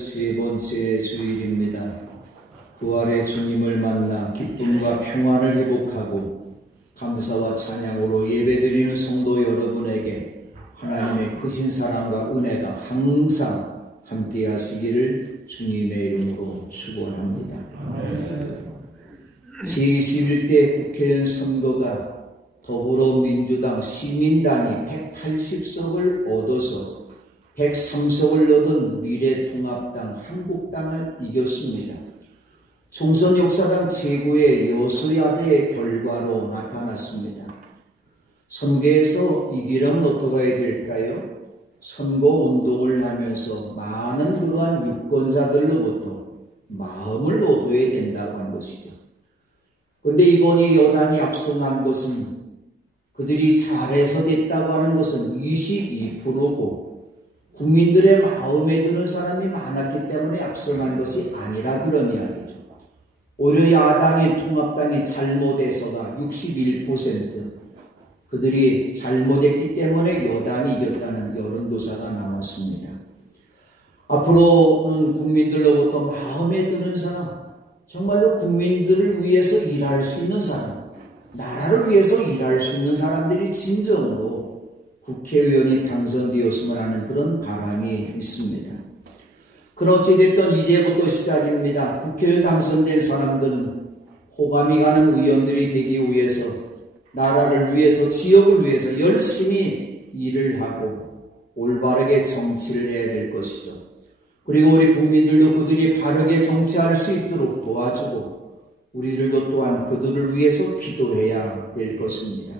세 번째 주일입니다. 부활의 주님을 만나 기쁨과 평안을 회복하고 감사와 찬양으로 예배드리는 성도 여러분에게 하나님의 크신 사랑과 은혜가 항상 함께 하시기를 주님의 이름으로 축원합니다. 제21대 국회의원 선거가 더불어민주당 시민단이 180석을 얻어서 103석을 얻은 미래통합당 한국당을 이겼습니다. 총선 역사상 최고의 여소야대의 결과로 나타났습니다. 선거에서 이기려면 어떻게 해야 될까요? 선거운동을 하면서 많은 그러한 유권자들로부터 마음을 얻어야 된다고 한 것이죠. 그런데 이번에 여당이 앞서간 것은 그들이 잘해서 됐다고 하는 것은 22%고 국민들의 마음에 드는 사람이 많았기 때문에 앞서간 것이 아니라 그런 이야기죠. 오히려 야당의 통합당이 잘못해서가 61%, 그들이 잘못했기 때문에 여당이 이겼다는 여론조사가 나왔습니다. 앞으로는 국민들로부터 마음에 드는 사람, 정말로 국민들을 위해서 일할 수 있는 사람, 나라를 위해서 일할 수 있는 사람들이 진정으로 국회의원이 당선되었으면 하는 그런 바람이 있습니다. 그럼 어찌됐든 이제부터 시작입니다. 국회의원 당선된 사람들은 호감이 가는 의원들이 되기 위해서, 나라를 위해서, 지역을 위해서 열심히 일을 하고 올바르게 정치를 해야 될 것이죠. 그리고 우리 국민들도 그들이 바르게 정치할 수 있도록 도와주고 우리들도 또한 그들을 위해서 기도해야 될 것입니다.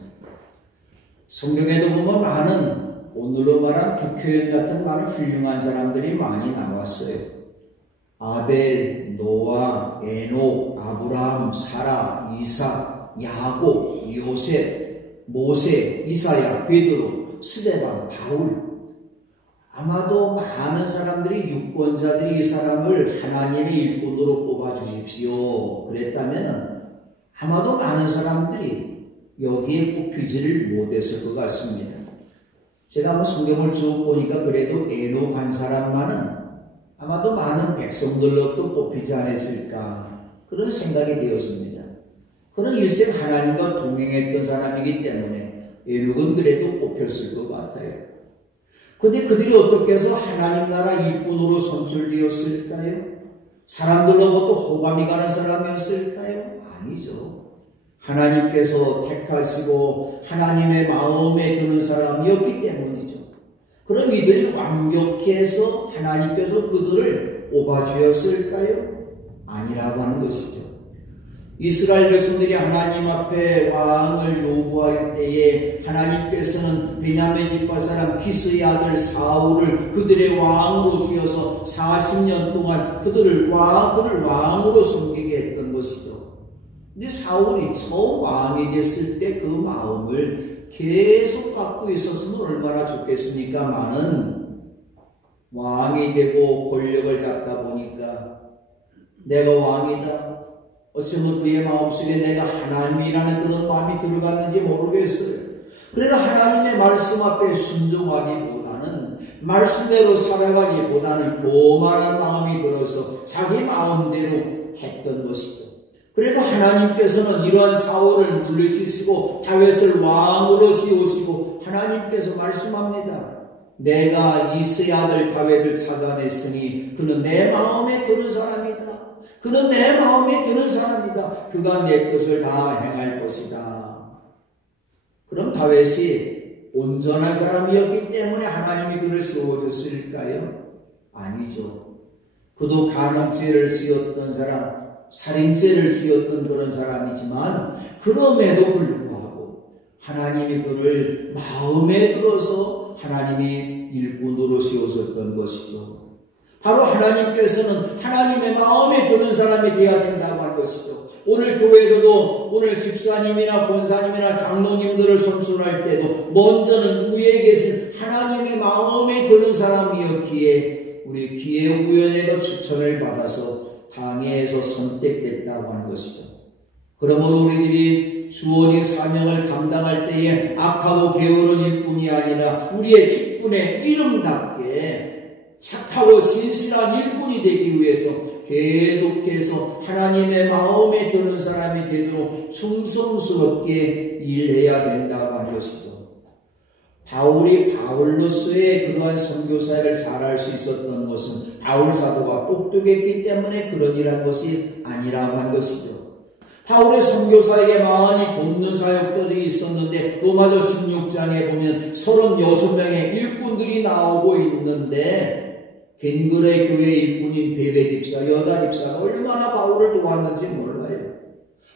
성경에도 보면 많은, 오늘로 말한 국회의원 같은 많은 훌륭한 사람들이 많이 나왔어요. 아벨, 노아, 에녹, 아브라함, 사라, 이삭, 야곱, 요셉, 모세, 이사야, 베드로, 스데반, 바울. 아마도 많은 사람들이, 유권자들이 이 사람을 하나님의 일꾼으로 뽑아주십시오 그랬다면 아마도 많은 사람들이 여기에 뽑히지를 못했을 것 같습니다. 제가 한번 성경을 쭉 보니까 그래도 에녹 한 사람만은 아마도 많은 백성들로부터 뽑히지 않았을까 그런 생각이 되었습니다. 그런 일생 하나님과 동행했던 사람이기 때문에 에녹은 그래도 뽑혔을 것 같아요. 그런데 그들이 어떻게 해서 하나님 나라 일꾼으로 선출되었을까요? 사람들로부터 호감이 가는 사람이었을까요? 아니죠. 하나님께서 택하시고 하나님의 마음에 드는 사람이었기 때문이죠. 그럼 이들이 완벽해서 하나님께서 그들을 뽑아주었을까요? 아니라고 하는 것이죠. 이스라엘 백성들이 하나님 앞에 왕을 요구할 때에 하나님께서는 베냐민 지파 사람 키스의 아들 사울을 그들의 왕으로 주어서 40년 동안 그를 왕으로 섬기게 했던 것이죠. 근데 사울이 처음 왕이 됐을 때 그 마음을 계속 갖고 있었으면 얼마나 좋겠습니까마는 왕이 되고 권력을 잡다 보니까 내가 왕이다. 어쩌면 그의 마음속에 내가 하나님이라는 그런 마음이 들어갔는지 모르겠어요. 그래서 하나님의 말씀 앞에 순종하기보다는, 말씀대로 살아가기보다는 교만한 마음이 들어서 자기 마음대로 했던 것이죠. 그래도 하나님께서는 이러한 사울을 물리치시고 다윗을 왕으로 세우시고 하나님께서 말씀합니다. 내가 이새의 아들 다윗을 찾아냈으니 그는 내 마음에 드는 사람이다. 그는 내 마음에 드는 사람이다. 그가 내 뜻을 다 행할 것이다. 그럼 다윗이 온전한 사람이었기 때문에 하나님이 그를 세워줬을까요? 아니죠. 그도 간음죄를 지었던 사람, 살인죄를 지었던 그런 사람이지만 그럼에도 불구하고 하나님이 그를 마음에 들어서 하나님이 일꾼으로 세우셨던 것이죠. 바로 하나님께서는 하나님의 마음에 드는 사람이 되어야 된다고 한 것이죠. 오늘 교회에서도 오늘 집사님이나 권사님이나 장로님들을 선출할 때도 먼저는 위에 계신 하나님의 마음에 드는 사람이었기에 우리 기회의원에도 추천을 받아서 당회에서 선택됐다고 하는 것이죠. 그러므로 우리들이 주어진 사명을 감당할 때에 악하고 게으른 일뿐이 아니라 우리의 직분의 이름답게 착하고 신실한 일꾼이 되기 위해서 계속해서 하나님의 마음에 드는 사람이 되도록 충성스럽게 일해야 된다고 하는 것이죠. 바울이 바울로서의 그러한 선교사를 잘할 수 있었던 것은 바울 사도가 똑똑했기 때문에 그런 일한 것이 아니라고 한 것이죠. 바울의 선교사에게 많이 돕는 사역들이 있었는데 로마서 16장에 보면 36명의 일꾼들이 나오고 있는데 겐그레 교회 일꾼인 베베 집사, 여다 집사가 얼마나 바울을 도왔는지 몰라요.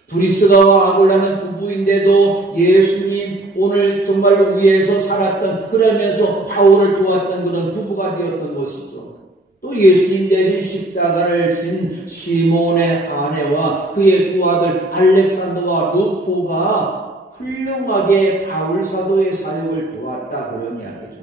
브리스가와 아굴라는 부부인데도 예수님 오늘 정말로 위에서 살았던, 그러면서 바울을 도왔던 그런 부부가 되었던 것이죠. 또 예수님 대신 십자가를 진 시몬의 아내와 그의 두 아들 알렉산더와 루포가 훌륭하게 바울 사도의 사역을 도왔다, 그런 이야기죠.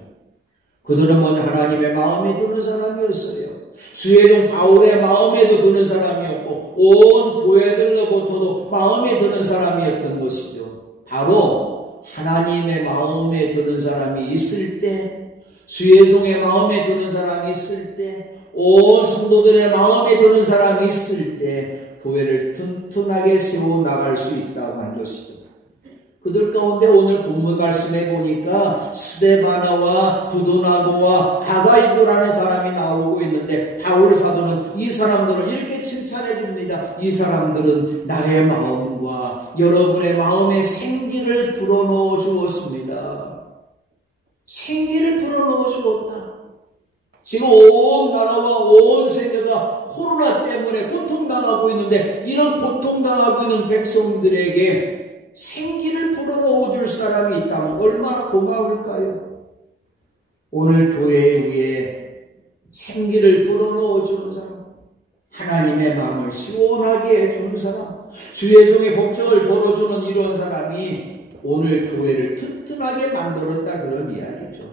그들은 먼저 하나님의 마음에 드는 사람이었어요. 주의종 바울의 마음에도 드는 사람이었고 온 교회들로부터도 마음에 드는 사람이었던 것이죠. 바로 하나님의 마음에 드는 사람이 있을 때, 주의종의 마음에 드는 사람이 있을 때, 온 성도들의 마음에 드는 사람이 있을 때 교회를 튼튼하게 세워나갈 수 있다고 하는 것이죠. 그들 가운데 오늘 본문 말씀에 보니까 스데바나와 부도나고와 아가이고라는 사람이 나오고 있는데 바울 사도는 이 사람들을 이렇게 칭찬해 줍니다. 이 사람들은 나의 마음과 여러분의 마음에 생기를 불어넣어 주었습니다. 생기를 불어넣어 주었다. 지금 온 나라와 온 세계가 코로나 때문에 고통당하고 있는데 이런 고통당하고 있는 백성들에게 생기를 불어넣어 줄 사람이 있다면 얼마나 고마울까요? 오늘 교회 위에 생기를 불어넣어 주는 사람, 하나님의 마음을 시원하게 해주는 사람, 주의 종의 걱정을 덜어주는 이런 사람이 오늘 교회를 튼튼하게 만들었다, 그런 이야기죠.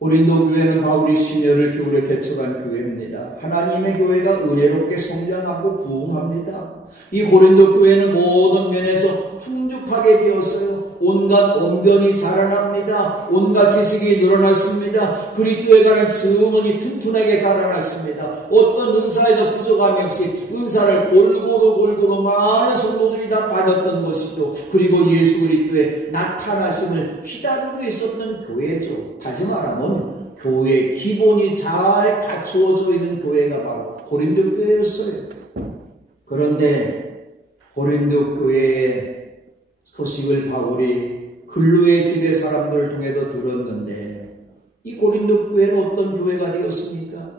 고린도 교회는 바울이 심혈을 기울여 개척한 교회입니다. 하나님의 교회가 은혜롭게 성장하고 부흥합니다. 이 고린도 교회는 모든 면에서 풍족하게 되었어요. 온갖 언변이 자라납니다. 온갖 지식이 늘어났습니다. 그리스도에 관한 증언이 튼튼하게 자라났습니다. 어떤 은사에도 부족함이 없이 은사를 골고루 많은 성도들이 다 받았던 것이죠. 그리고 예수 그리스도의 나타나심을 기다리고 있었던 교회죠. 다시 말하면 교회의 기본이 잘 갖추어져 있는 교회가 바로 고린도 교회였어요. 그런데 고린도 교회의 소식을 바울이 근로의 집의 사람들을 통해서 들었는데 이 고린도 교회는 어떤 교회가 되었습니까?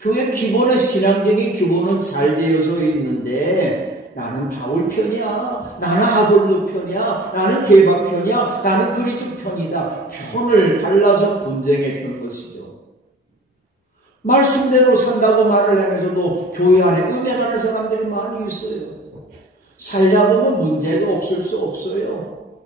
교회 기본의 신앙적인 기본은 잘 되어서 있는데 나는 바울 편이야, 나는 아볼로 편이야, 나는 게바 편이야, 나는 그리스도 편이다, 편을 갈라서 분쟁했던 것이죠. 말씀대로 산다고 말을 하면서도 교회 안에 음행하는 사람들이 많이 있어요. 살다 보면 문제가 없을 수 없어요.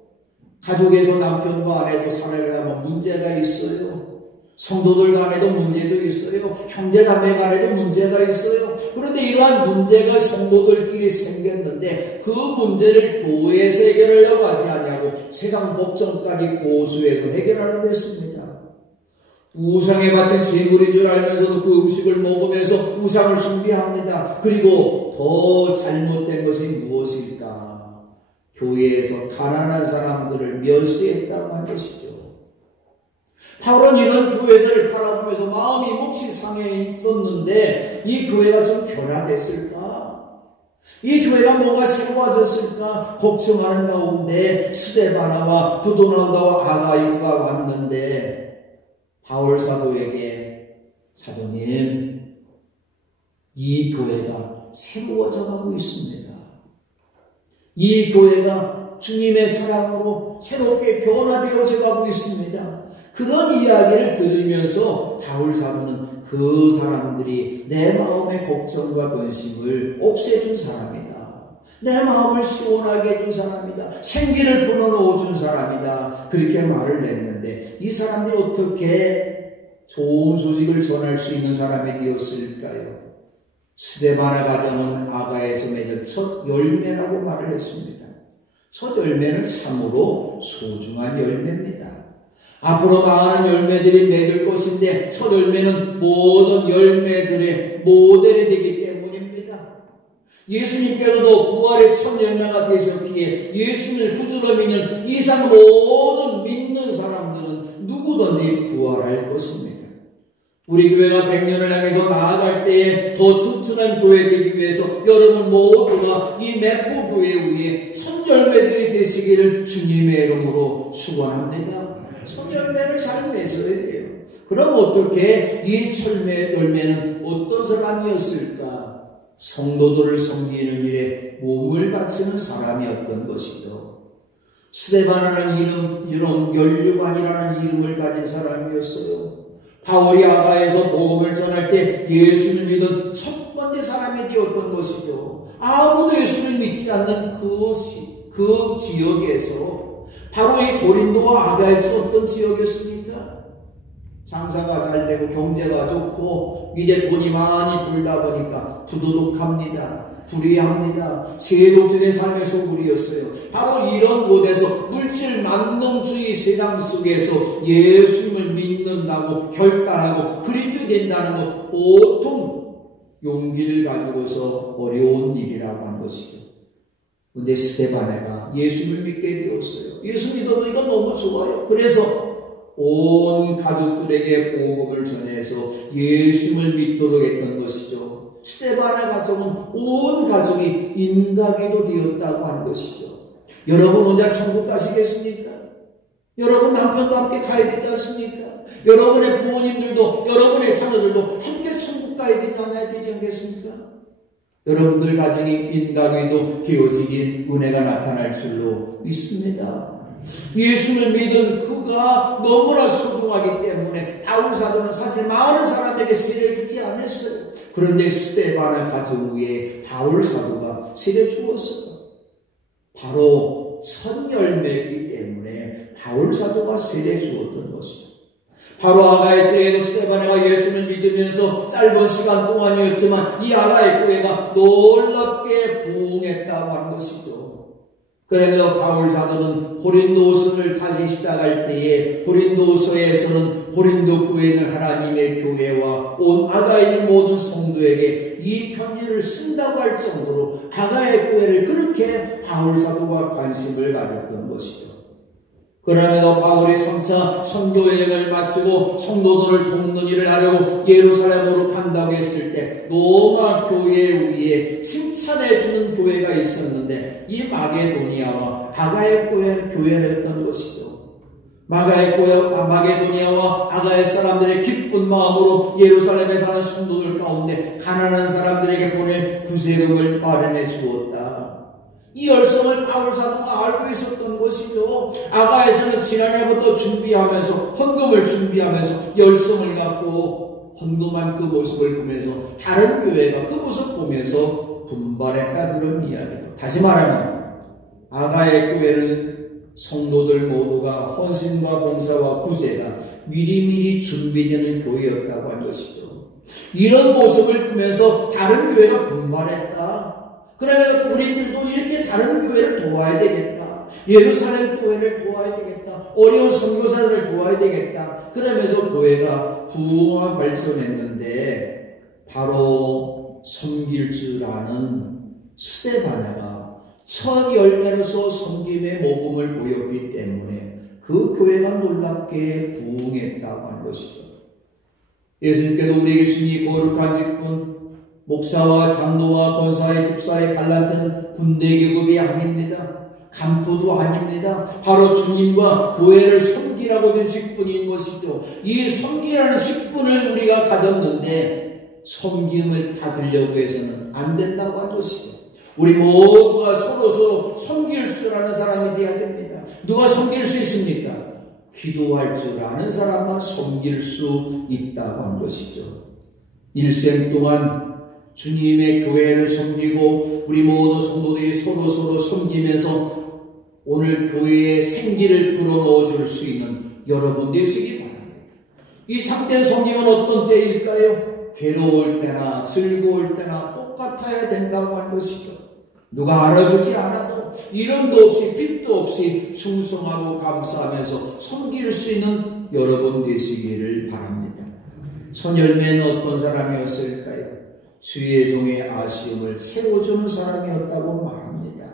가족에서 남편과 아내도 살아가면 문제가 있어요. 성도들 간에도 문제도 있어요. 형제 자매 간에도 문제가 있어요. 그런데 이러한 문제가 성도들끼리 생겼는데 그 문제를 교회에서 해결하려고 하지 않냐고 세상법정까지 고소해서 해결하려고 했습니다. 우상에 바친 제물인 줄 알면서도 그 음식을 먹으면서 우상을 숭배합니다. 그리고 더 잘못된 것이 무엇일까? 교회에서 가난한 사람들을 멸시했다고 한 것이죠. 바울은 이런 교회들을 바라보면서 마음이 몹시 상해 있었는데 이 교회가 좀 변화됐을까? 이 교회가 뭔가 새로워졌을까? 걱정하는 가운데 스데바나와 부도나고와 아가이고가 왔는데 바울 사도에게 사도님, 이 교회가 새로워져 가고 있습니다. 이 교회가 주님의 사랑으로 새롭게 변화되어져 가고 있습니다. 그런 이야기를 들으면서 바울 사도는 그 사람들이 내 마음의 걱정과 근심을 없애준 사람이다. 내 마음을 시원하게 해준 사람이다. 생기를 불어넣어 준 사람이다. 그렇게 말을 했는데 이 사람들이 어떻게 좋은 소식을 전할 수 있는 사람이 되었을까요? 스데바나 가정은 아가에서 맺은 첫 열매라고 말을 했습니다. 첫 열매는 참으로 소중한 열매입니다. 앞으로 많은 열매들이 맺을 것인데 첫 열매는 모든 열매들의 모델이 되기 때문입니다. 예수님께서도 부활의 첫 열매가 되셨기에 예수님을 구주로 믿는 이상 모든 믿는 사람들은 누구든지 부활할 것입니다. 우리 교회가 100년을 향해서 나아갈 때에 더 튼튼한 교회 되기 위해서 여러분 모두가 이 내포 교회 위에 첫 열매들이 되시기를 주님의 이름으로 축원합니다. 첫 열매를 잘 맺어야 돼요. 그럼 어떻게 이 첫 열매는 어떤 사람이었을까? 성도들을 섬기는 일에 몸을 바치는 사람이었던 것이죠. 스데반이라는 이름, 면류관이라는 이름을 가진 사람이었어요. 바울이 아가에서 복음을 전할 때 예수를 믿은 첫 번째 사람이 되었던 것이죠. 아무도 예수를 믿지 않는 그 지역에서 바로 이 고린도와 아가에서 어떤 지역이었습니까? 장사가 잘 되고 경제가 좋고 이제 돈이 많이 벌다 보니까 부도덕합니다. 불의합니다. 세속적인 삶의 소굴이었어요. 바로 이런 곳에서 물질 만능주의 세상 속에서 예수님을 믿는다고 결단하고 그리스도 된다는 것 보통 용기를 가지고서 어려운 일이라고 한 것이죠. 근데 스데반에가 예수님을 믿게 되었어요. 예수 믿어보니까 너무 좋아요. 그래서 온 가족들에게 복음을 전해서 예수님을 믿도록 했던 것이죠. 스데반의 가족은 온 가족이 인가기도 되었다고 한 것이죠. 여러분 혼자 천국 가시겠습니까? 여러분 남편과 함께 가야 되지 않습니까? 여러분의 부모님들도 여러분의 자녀들도 함께 천국 가야 되지 않아야 되지 않겠습니까? 여러분들 가정이 인가기도 되어지긴 은혜가 나타날 줄로 믿습니다. 예수를 믿은 그가 너무나 소중하기 때문에 바울 사도는 사실 많은 사람에게 세례를 주지 않았어요. 그런데 스데반의 가정 위에 바울 사도가 세례 주었어요. 바로 첫 열매이기 때문에 바울 사도가 세례 주었던 것이죠. 바로 아가의 때에도 스데반에가 예수를 믿으면서 짧은 시간 동안이었지만 이 아가의 교회가 놀랍게 부흥했다고 한 것이죠. 그래서 바울 사도는 고린도서를 다시 시작할 때에 고린도서에서는 고린도 교회는 하나님의 교회와 온 아가의 모든 성도에게 이 편지를 쓴다고 할 정도로 아가의 교회를 그렇게 바울 사도가 관심을 가졌던 것이죠. 그러면서 바울이 3차 선교 여행을 마치고 성도들을 돕는 일을 하려고 예루살렘으로 간다고 했을 때 로마 교회 위에 칭찬해 주는 교회가 있었는데 이 마게도니아와 아가의 교회를 했던 것이죠. 마게도니아와 아가의 사람들의 기쁜 마음으로 예루살렘에 사는 성도들 가운데 가난한 사람들에게 보낼 구제금을 마련해 주었다. 이 열성을 바울 사도가 알고 있었던 것이죠. 아가에서는 지난해부터 준비하면서 헌금을 준비하면서 열성을 갖고 헌금한 그 모습을 보면서 다른 교회가 그 모습 보면서 분발했다 그런 이야기죠. 다시 말하면 아가의 교회는 성도들 모두가 헌신과 봉사와 구제가 미리미리 준비되는 교회였다고 한 것이죠. 이런 모습을 보면서 다른 교회가 분발했다. 그러면 우리들도 이렇게 다른 교회를 도와야 되겠다. 예루살렘 교회를 도와야 되겠다. 어려운 선교사들을 도와야 되겠다. 그러면서 교회가 부흥화 발전했는데 바로 섬길 줄 아는 스데반에가 첫 열매로서 섬김의 모범을 보였기 때문에 그 교회가 놀랍게 부흥했다고 한 것이죠. 예수님께도 우리에게 주니 거룩한 직분 목사와 장로와 권사의 집사의 달란트는 군대 계급이 아닙니다. 간부도 아닙니다. 바로 주님과 교회를 섬기라고 된 직분인 것이죠. 이 섬기라는 직분을 우리가 가졌는데 섬김을 받으려고 해서는 안 된다고 한 것이죠. 우리 모두가 서로 섬길 줄 아는 사람이 되어야 됩니다. 누가 섬길 수 있습니까? 기도할 줄 아는 사람만 섬길 수 있다고 한 것이죠. 일생 동안 주님의 교회를 섬기고 우리 모든 성도들이 서로 섬기면서 오늘 교회에 생기를 불어넣어 줄 수 있는 여러분 되시기 바랍니다. 이 참된 섬김은 어떤 때일까요? 괴로울 때나 즐거울 때나 똑같아야 된다고 한 것이죠. 누가 알아주지 않아도 이름도 없이 빛도 없이 충성하고 감사하면서 섬길 수 있는 여러분 되시기를 바랍니다. 손열매는 어떤 사람이었을까요? 주의 종의 아쉬움을 채워주는 사람이었다고 말합니다.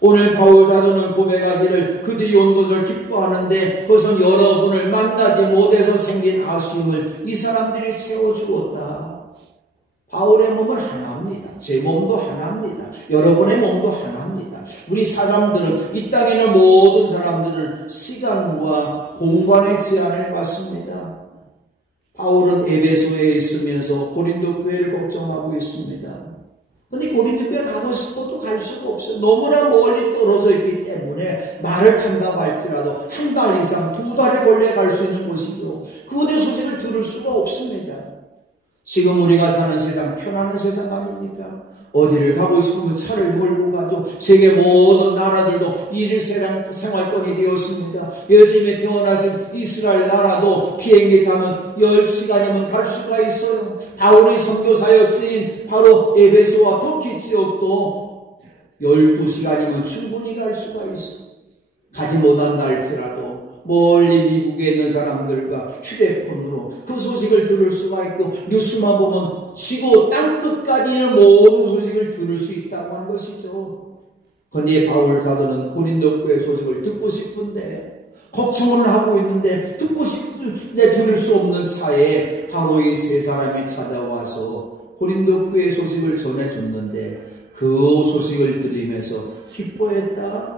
오늘 바울 사도는 고백하기를 그들이 온 것을 기뻐하는데 그것은 여러분을 만나지 못해서 생긴 아쉬움을 이 사람들이 채워주었다. 바울의 몸은 하나입니다. 제 몸도 하나입니다. 여러분의 몸도 하나입니다. 우리 사람들은 이 땅에 있는 모든 사람들은 시간과 공간의 제한을 받습니다. 바울은 에베소에 있으면서 고린도 교회를 걱정하고 있습니다. 근데 고린도 교회 가고 싶어도 갈 수가 없어요. 너무나 멀리 떨어져 있기 때문에 말을 탄다고 할지라도 한 달 이상, 2달에 걸려 갈 수 있는 곳이죠. 그곳의 소식을 들을 수가 없습니다. 지금 우리가 사는 세상 편안한 세상 아닙니까? 어디를 가고 싶으면 차를 몰고 가죠. 세계 모든 나라들도 일일 생활권이 되었습니다. 예수님이 태어나신 이스라엘 나라도 비행기 타면 10시간이면 갈 수가 있어요. 바울이 선교사역지인 바로 에베소와 터키 지역도 12시간이면 충분히 갈 수가 있어요. 가지 못한다 할지라도 멀리 미국에 있는 사람들과 휴대폰으로 그 소식을 들을 수가 있고 뉴스만 보면 지구 땅끝까지 있는 모든 소식을 들을 수 있다고 하는 것이죠. 그런데 바울 사도는 고린도 교회 소식을 듣고 싶은데 걱정을 하고 있는데 듣고 싶은데 들을 수 없는 사이에 바로 이 세 사람이 찾아와서 고린도 교회 소식을 전해줬는데 그 소식을 들으면서 기뻐했다.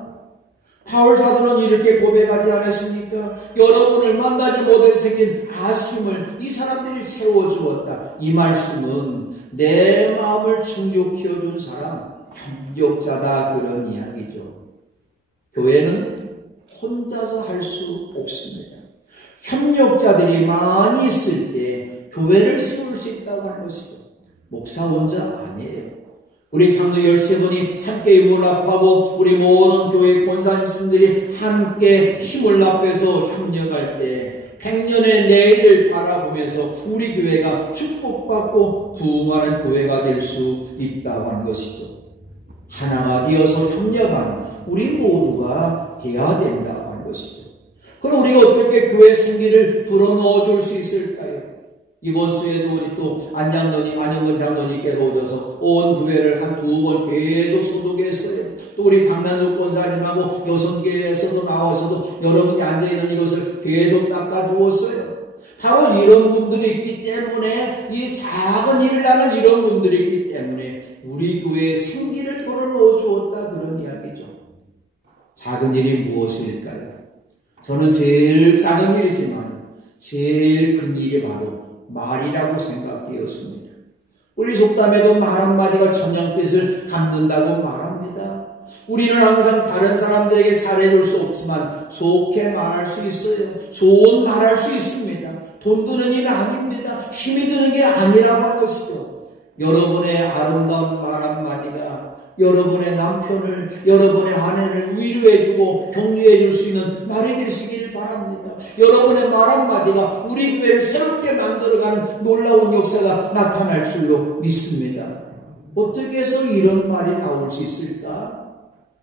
바울 사도는 이렇게 고백하지 않았습니까? 여러분을 만나지 못해 생긴 아쉬움을 이 사람들이 채워주었다. 이 말씀은 내 마음을 충족시켜준 사람, 협력자다 그런 이야기죠. 교회는 혼자서 할 수 없습니다. 협력자들이 많이 있을 때 교회를 세울 수 있다고 하는 것이죠. 목사 혼자 아니에요. 우리 장로 13분이 함께 힘을 합하고 우리 모든 교회 권사님들이 함께 힘을 합해서 협력할 때 100년의 내일을 바라보면서 우리 교회가 축복받고 부흥하는 교회가 될 수 있다고 하는 것이죠. 하나가 되어서 협력하는 우리 모두가 되어야 된다고 하는 것이죠. 그럼 우리가 어떻게 교회 생기를 불어넣어 줄 수 있을까요? 이번 주에도 우리 또 안영근 장로님께서 오셔서 온 교회를 한 2번 계속 소독했어요. 또 우리 장난주 권사님하고 여성교회에서도 나와서도 여러분이 앉아있는 이것을 계속 닦아주었어요. 바로 이런 분들이 있기 때문에 이 작은 일을 하는 이런 분들이 있기 때문에 우리 교회에 생기를 불어넣어 주었다 그런 이야기죠. 작은 일이 무엇일까요? 저는 제일 작은 일이지만 제일 큰 일이 바로 말이라고 생각되었습니다. 우리 속담에도 말 한마디가 천냥빛을 갚는다고 말합니다. 우리는 항상 다른 사람들에게 잘해줄 수 없지만 좋게 말할 수 있어요. 좋은 말할 수 있습니다. 돈 드는 일 아닙니다. 힘이 드는 게 아니라고 할 것이죠. 여러분의 아름다운 말 한마디가 여러분의 남편을, 여러분의 아내를 위로해주고 격려해줄 수 있는 말이 되시길 바랍니다. 여러분의 말 한마디가 우리 교회를 새롭게 만들어가는 놀라운 역사가 나타날 줄로 믿습니다. 어떻게 해서 이런 말이 나올 수 있을까?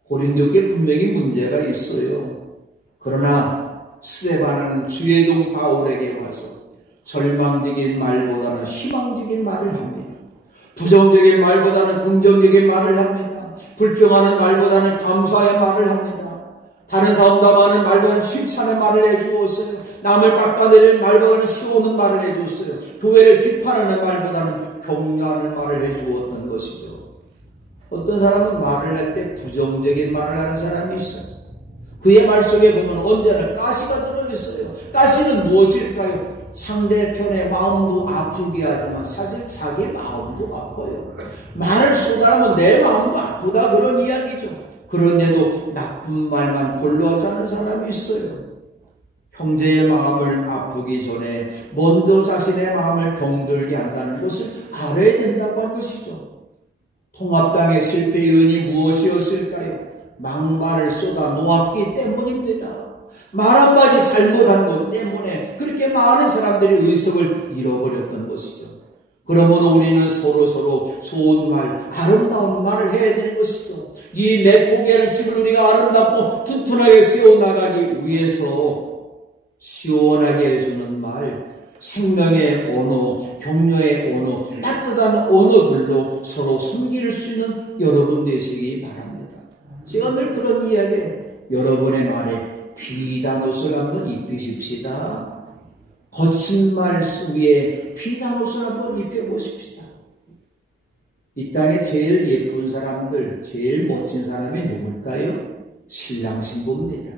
고린도께 분명히 문제가 있어요. 그러나 스데반은 주의 종 바울에게 와서 절망적인 말보다는 희망적인 말을 합니다. 부정적인 말보다는 긍정적인 말을 합니다. 불평하는 말보다는 감사의 말을 합니다. 다른 사람 담하는 말보다는 칭찬의 말을 해주었어요. 남을 깎아내리는 말보다는 세우는 말을 해주었어요. 교회를 비판하는 말보다는 격려하는 말을 해주었던 것이죠. 어떤 사람은 말을 할 때 부정적인 말을 하는 사람이 있어요. 그의 말 속에 보면 언제나 가시가 들어있어요. 가시는 무엇일까요? 상대편의 마음도 아프게 하지만 사실 자기 마음도 아파요. 말을 쏟아하면 내 마음도 아프다 그런 이야기죠. 그런데도 나쁜 말만 골라서 하는 사람이 있어요. 형제의 마음을 아프기 전에 먼저 자신의 마음을 병들게 한다는 것을 알아야 된다고 한 것이죠. 통합당의 실패의 요인이 무엇이었을까요? 막말을 쏟아 놓았기 때문입니다. 말 한마디 잘못한 것 때문에 그렇게 많은 사람들이 의석을 잃어버렸던 것이죠. 그러므로 우리는 서로 좋은 말, 아름다운 말을 해야 되는 것이죠. 이 내포기에는 집을 우리가 아름답고 튼튼하게 세워나가기 위해서 시원하게 해주는 말, 생명의 언어, 격려의 언어, 따뜻한 언어들로 서로 섬길 수 있는 여러분 되시기 바랍니다. 제가 늘 그런 이야기예요. 여러분의 말에 비단 옷을 한번 입히십시다. 거친 말 위에 비단 옷을 한번 입혀보십시다. 이 땅에 제일 예쁜 사람들, 제일 멋진 사람이 누굴까요? 신랑 신부입니다.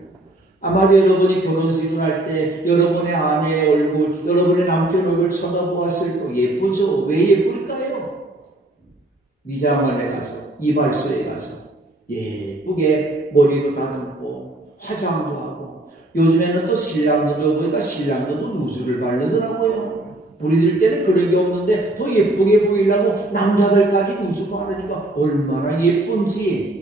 아마 여러분이 결혼식을 할 때 여러분의 아내의 얼굴, 여러분의 남편 얼굴 쳐다보았을 거 예쁘죠? 왜 예쁠까요? 미장원에 가서, 이발소에 가서 예쁘게 머리도 다듬고 화장도 하고, 요즘에는 또 신랑들도 보니까 신랑들도 누수를 바르더라고요. 우리들 때는 그런 게 없는데 더 예쁘게 보이려고 남자들까지 누수 바르니까 얼마나 예쁜지.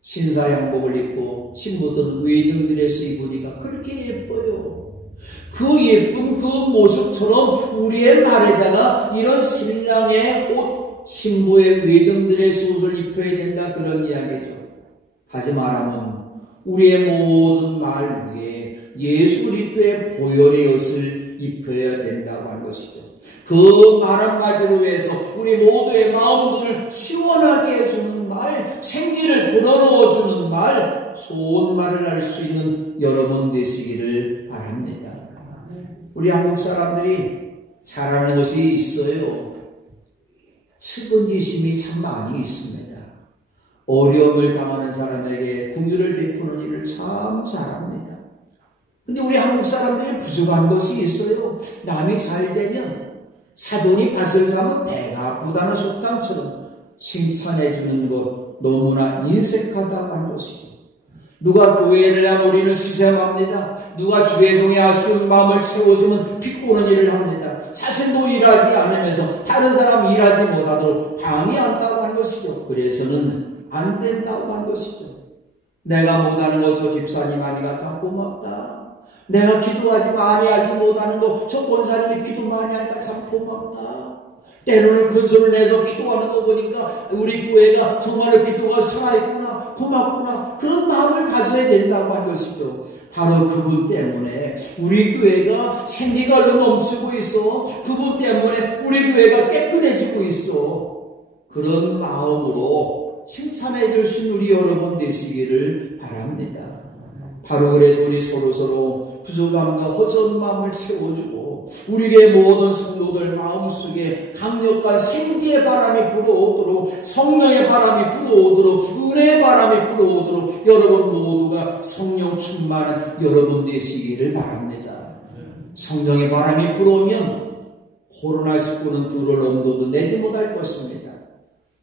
신사양복을 입고 신부들은 웨딩 드레스 입으니까 그렇게 예뻐요. 그 예쁜 그 모습처럼 우리의 말에다가 이런 신랑의 옷, 신부의 웨딩 드레스 옷을 입혀야 된다, 그런 이야기죠. 다시 말하면 우리의 모든 말 위에 예수 그리스도의 보혈의 옷을 입혀야 된다고 하는 것이죠. 그 말 한마디로 해서 우리 모두의 마음들을 시원하게 해주는 말, 생기를 불어넣어주는 말, 좋은 말을 할 수 있는 여러분 되시기를 바랍니다. 우리 한국 사람들이 잘하는 것이 있어요. 측은지심이 참 많이 있습니다. 어려움을 당하는 사람에게 긍휼을 베푸는 일을 참 잘합니다. 근데 우리 한국 사람들이 부족한 것이 있어요. 남이 잘 되면 사돈이 밭을 사면 배가 아프다는 속담처럼 칭찬해 주는 것 너무나 인색하다고 하는 것이죠. 누가 교회를 하면 우리는 수세합니다. 누가 주회종의 아쉬운 마음을 채워주면 비꼬는 일을 합니다. 자신도 일하지 않으면서 다른 사람 일하지 못하도록 방해한다고 하는 것이죠. 그래서는 안 된다고 하는 것이죠. 내가 못하는 거 저 집사님 하니까 참 고맙다. 내가 기도하지 많이 하지 못하는 거 저 권사님이 기도 많이 하니까 참 고맙다. 때로는 근소를 내서 기도하는 거 보니까 우리 교회가 정말로 기도가 살아있구나, 고맙구나, 그런 마음을 가져야 된다고 하는 것이죠. 바로 그분 때문에 우리 교회가 생기가 넘치고 있어. 그분 때문에 우리 교회가 깨끗해지고 있어. 그런 마음으로 칭찬해 주신 우리 여러분 되시기를 바랍니다. 바로 그래서 우리 서로 부족함과 허전 마음을 채워주고 우리의 모든 성도들 마음속에 강력한 생기의 바람이 불어오도록, 성령의 바람이 불어오도록, 은혜의 바람이 불어오도록 여러분 모두가 성령 충만한 여러분 되시기를 바랍니다. 성령의 바람이 불어오면 코로나19는 둘을 엄도도 내지 못할 것입니다.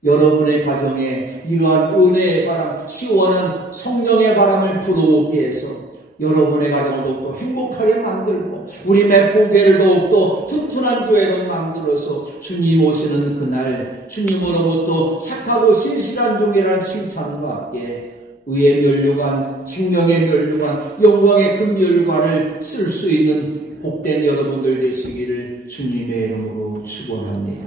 여러분의 가정에 이러한 은혜의 바람, 시원한 성령의 바람을 불어오게 해서 여러분의 가정을 더욱더 행복하게 만들고 우리 매포교회를 더욱더 튼튼한 교회로 만들어서 주님 오시는 그날 주님으로부터 착하고 신실한 종이라는 칭찬과 함께 의의 면류관, 생명의 면류관, 영광의 금면류관을 쓸 수 있는 복된 여러분들 되시기를 주님의 이름으로 축원합니다.